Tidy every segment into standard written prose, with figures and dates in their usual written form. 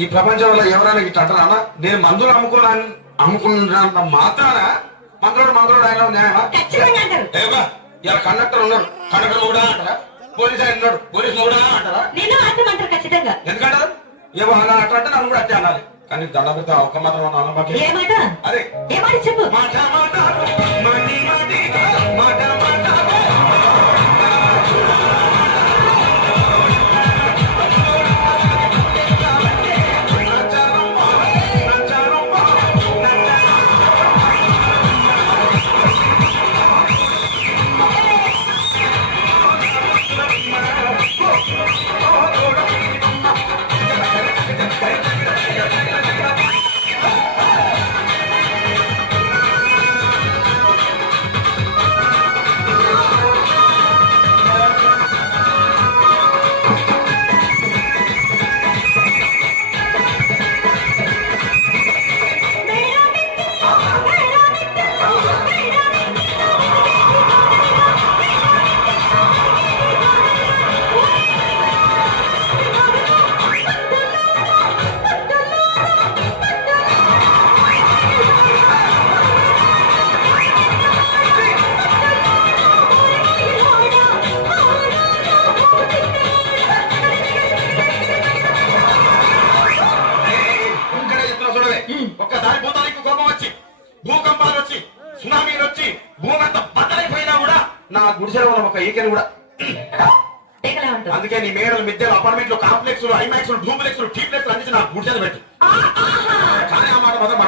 ఈ ప్రపంచంలో ఎవరైనా ఇట్లా అంటారా అన్న? నేను మందులు అమ్ముకున్నంత మాత్రాన మందులోడు ఆయన న్యాయమా? ఏమా ఇలా కండక్టర్ ఉన్నాడు, కండక్టర్ కూడా అంటారా? పోలీసు ఆయన ఉన్నాడు, పోలీసు కూడా అంటారా? ఎందుకంటారు? ఏమో అలా అట్లా అంటే నన్ను కూడా అట్టే అనాలి. కానీ దండపిత ఒక మాత్రం అదే చెప్పు. ఒక్కసారి భూతానికి కోపం వచ్చి, భూకంపాలు వచ్చి, సునామీలు వచ్చి, భూమి అంతా బద్దలైపోయినా కూడా నా గుడిసెలో ఉన్న ఒక ఈకెను కూడా. అందుకే నీ మేడలు, మిద్దెలు, అపార్ట్మెంట్లు, కాంప్లెక్స్లు, ఐమాక్స్లు, డూప్లెక్స్లు, టీప్లెక్స్లు అందించి నా గుడిసెలు పెట్టి. కానీ ఆ మాట మాత్రం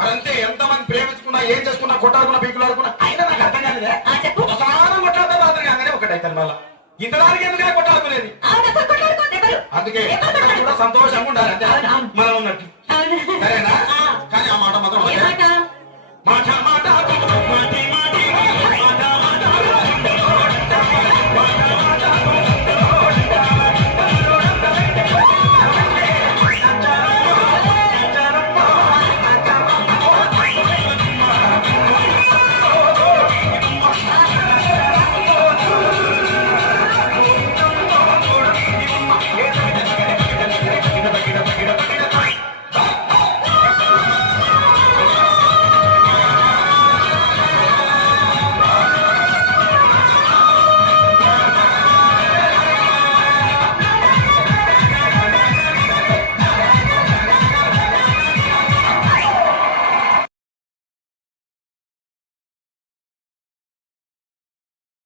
మరంతే. ఎంతమంది ప్రేమించుకున్నా, ఏం చేసుకున్నా, కొట్టాడుకున్నా, పీకులాడుకున్నా అయినా నాకు అర్థం కాలేదే. ఒకసారి కొట్లాడతా అతనికి అంగనే ఒకటైతే మళ్ళా ఇంతదానికి ఎందుకనే కొట్టాడుకునేది? అందుకే కూడా సంతోషంగా ఉండాలి అంతే మనం ఉన్నట్టు. సరేనా? కానీ ఆ మాట మాత్రం మాట